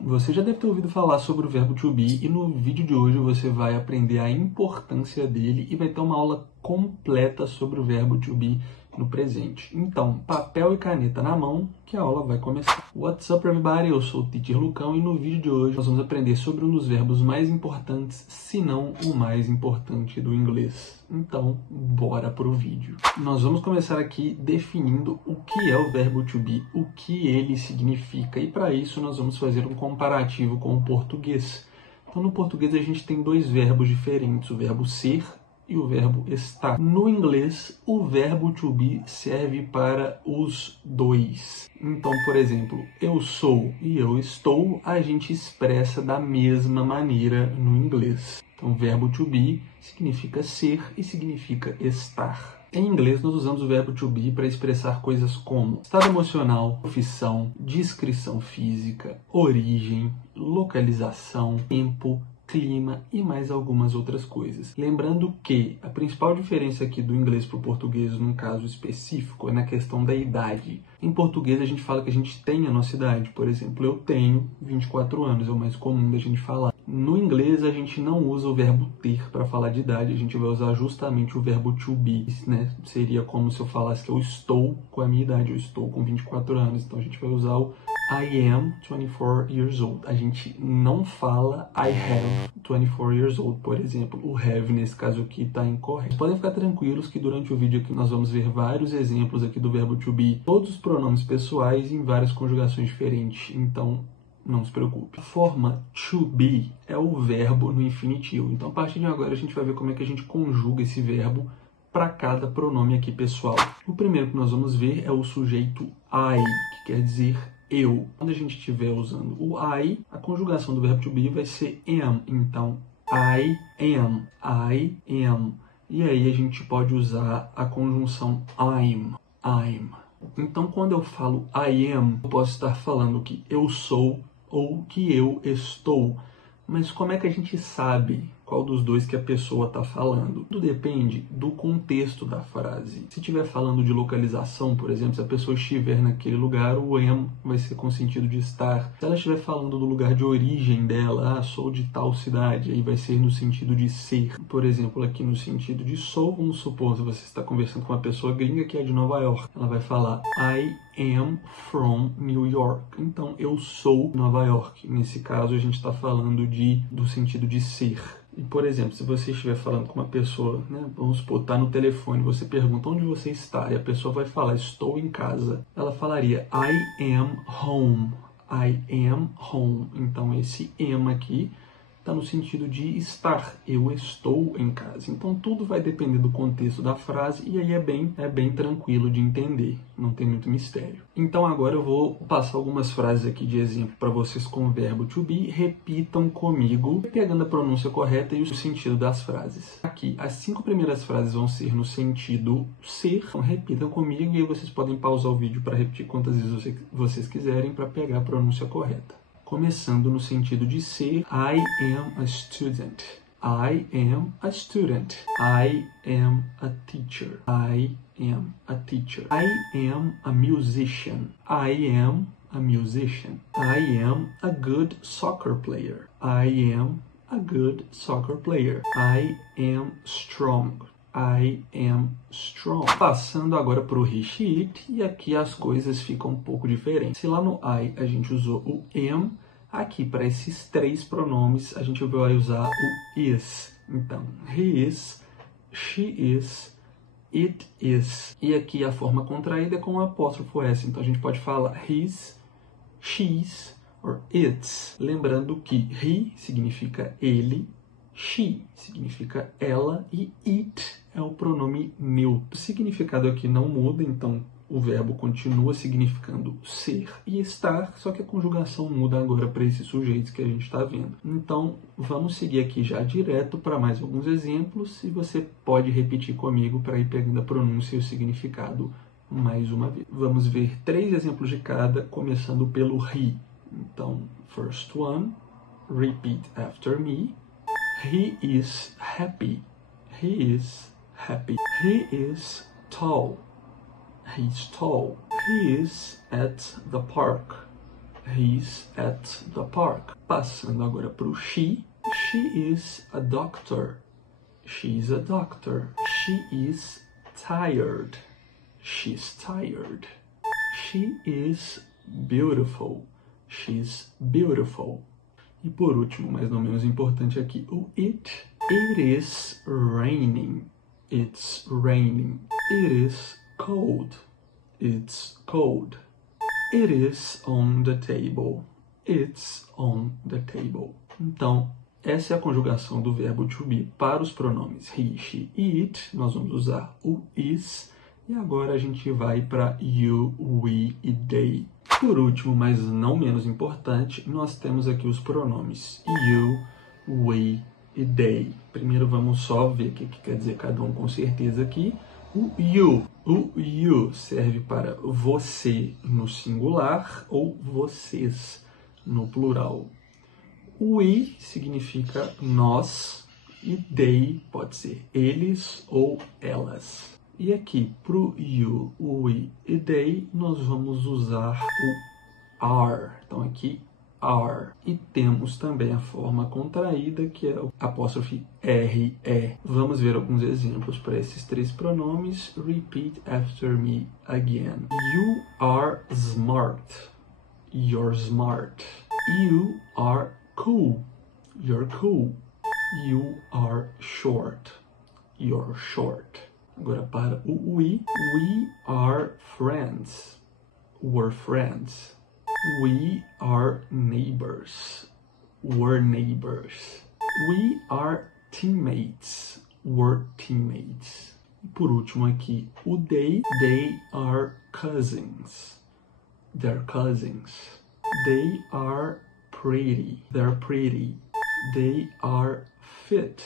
Você já deve ter ouvido falar sobre o verbo to be e no vídeo de hoje você vai aprender a importância dele e vai ter uma aula completa sobre o verbo to be no presente. Então, papel e caneta na mão que a aula vai começar. What's up, everybody? Eu sou o Teacher Lucão e no vídeo de hoje nós vamos aprender sobre um dos verbos mais importantes, se não o mais importante do inglês. Então, bora pro vídeo. Nós vamos começar aqui definindo o que é o verbo to be, o que ele significa. E para isso nós vamos fazer um comparativo com o português. Então, no português a gente tem dois verbos diferentes, o verbo ser e o verbo estar. No inglês, o verbo to be serve para os dois. Então, por exemplo, eu sou e eu estou, a gente expressa da mesma maneira no inglês. Então, o verbo to be significa ser e significa estar. Em inglês, nós usamos o verbo to be para expressar coisas como estado emocional, profissão, descrição física, origem, localização, tempo, clima e mais algumas outras coisas. Lembrando que a principal diferença aqui do inglês para o português, num caso específico, é na questão da idade. Em português, a gente fala que a gente tem a nossa idade. Por exemplo, eu tenho 24 anos, é o mais comum da gente falar. No inglês, a gente não usa o verbo ter para falar de idade, a gente vai usar justamente o verbo to be, né? Seria como se eu falasse que eu estou com a minha idade, eu estou com 24 anos, então a gente vai usar o I am 24 years old. A gente não fala I have 24 years old, por exemplo. O have, nesse caso aqui, está incorreto. Podem ficar tranquilos que durante o vídeo aqui nós vamos ver vários exemplos aqui do verbo to be, todos os pronomes pessoais em várias conjugações diferentes, então não se preocupe. A forma to be é o verbo no infinitivo. Então, a partir de agora, a gente vai ver como é que a gente conjuga esse verbo para cada pronome aqui pessoal. O primeiro que nós vamos ver é o sujeito I, que quer dizer eu. Quando a gente estiver usando o I, a conjugação do verbo to be vai ser am. Então, I am, I am. E aí a gente pode usar a conjunção I'm. Então, quando eu falo I am, eu posso estar falando que eu sou ou que eu estou. Mas como é que a gente sabe qual dos dois que a pessoa está falando? Tudo depende do contexto da frase. Se estiver falando de localização, por exemplo, se a pessoa estiver naquele lugar, o am vai ser com sentido de estar. Se ela estiver falando do lugar de origem dela, sou de tal cidade, aí vai ser no sentido de ser. Por exemplo, aqui no sentido de sou, vamos supor, se você está conversando com uma pessoa gringa que é de Nova York, ela vai falar I am from New York. Então, eu sou Nova York. Nesse caso, a gente está falando do sentido de ser. E, por exemplo, se você estiver falando com uma pessoa, né, vamos supor, está no telefone, você pergunta onde você está, e a pessoa vai falar, estou em casa. Ela falaria, I am home. I am home. Então, esse am aqui está no sentido de estar, eu estou em casa. Então tudo vai depender do contexto da frase e aí é bem tranquilo de entender, não tem muito mistério. Então agora eu vou passar algumas frases aqui de exemplo para vocês com o verbo to be, repitam comigo, pegando a pronúncia correta e o sentido das frases. Aqui, as 5 primeiras frases vão ser no sentido ser, então repitam comigo e aí vocês podem pausar o vídeo para repetir quantas vezes vocês quiserem para pegar a pronúncia correta. Começando no sentido de ser, I am a student. I am a student. I am a teacher. I am a teacher. I am a musician. I am a musician. I am a good soccer player. I am a good soccer player. I am strong. I am strong. Passando agora para o he, she, it, e aqui as coisas ficam um pouco diferentes. Se lá no I a gente usou o am, aqui para esses 3 pronomes a gente vai usar o is. Então, he is, she is, it is. E aqui a forma contraída é com o apóstrofo S. Então a gente pode falar his, she's or its. Lembrando que he significa ele, she significa ela e it é o pronome neutro. O significado aqui não muda, então o verbo continua significando ser e estar, só que a conjugação muda agora para esses sujeitos que a gente está vendo. Então, vamos seguir aqui já direto para mais alguns exemplos e você pode repetir comigo para ir pegando a pronúncia e o significado mais uma vez. Vamos ver 3 exemplos de cada, começando pelo he. Então, first one, repeat after me. He is happy. He is happy. He is tall. He's tall. He is at the park. He's at the park. Passando agora para o she. She is a doctor. She's a doctor. She is tired. She's tired. She is beautiful. She's beautiful. E por último, mas não menos importante aqui, o it. It is raining. It's raining. It is cold. It's cold. It is on the table. It's on the table. Então, essa é a conjugação do verbo to be para os pronomes he, she e it. Nós vamos usar o is. E agora a gente vai para you, we e they. Por último, mas não menos importante, nós temos aqui os pronomes you, we e they. Primeiro vamos só ver o que quer dizer cada um com certeza aqui. O you serve para você no singular ou vocês no plural. O we significa nós e they pode ser eles ou elas. E aqui, para o you, we e they, nós vamos usar o are. Então aqui, are. E temos também a forma contraída, que é o apóstrofe RE. Vamos ver alguns exemplos para esses três pronomes. Repeat after me again. You are smart. You're smart. You are cool. You're cool. You are short. You're short. Agora para o we are friends. We're friends. We are neighbors. We're neighbors. We are teammates. We're teammates. E por último aqui, o they are cousins. They're cousins. They are pretty. They're pretty. They are fit.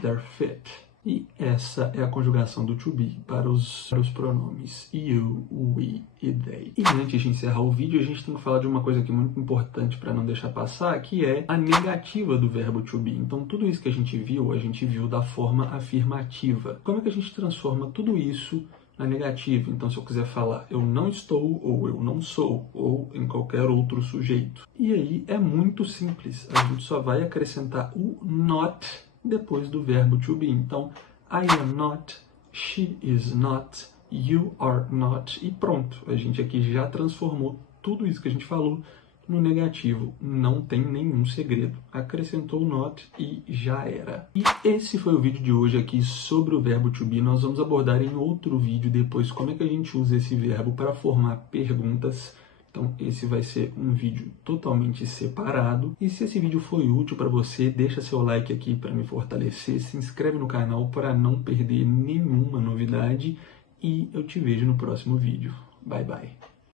They're fit. E essa é a conjugação do to be para os pronomes you, we e they. E antes de encerrar o vídeo, a gente tem que falar de uma coisa aqui muito importante para não deixar passar, que é a negativa do verbo to be. Então, tudo isso que a gente viu da forma afirmativa. Como é que a gente transforma tudo isso na negativa? Então, se eu quiser falar eu não estou, ou eu não sou, ou em qualquer outro sujeito. E aí é muito simples. A gente só vai acrescentar o not depois do verbo to be. Então, I am not, she is not, you are not, e pronto. A gente aqui já transformou tudo isso que a gente falou no negativo. Não tem nenhum segredo. Acrescentou o not e já era. E esse foi o vídeo de hoje aqui sobre o verbo to be. Nós vamos abordar em outro vídeo depois como é que a gente usa esse verbo para formar perguntas. Então esse vai ser um vídeo totalmente separado. E se esse vídeo foi útil para você, deixa seu like aqui para me fortalecer, se inscreve no canal para não perder nenhuma novidade e eu te vejo no próximo vídeo. Bye, bye!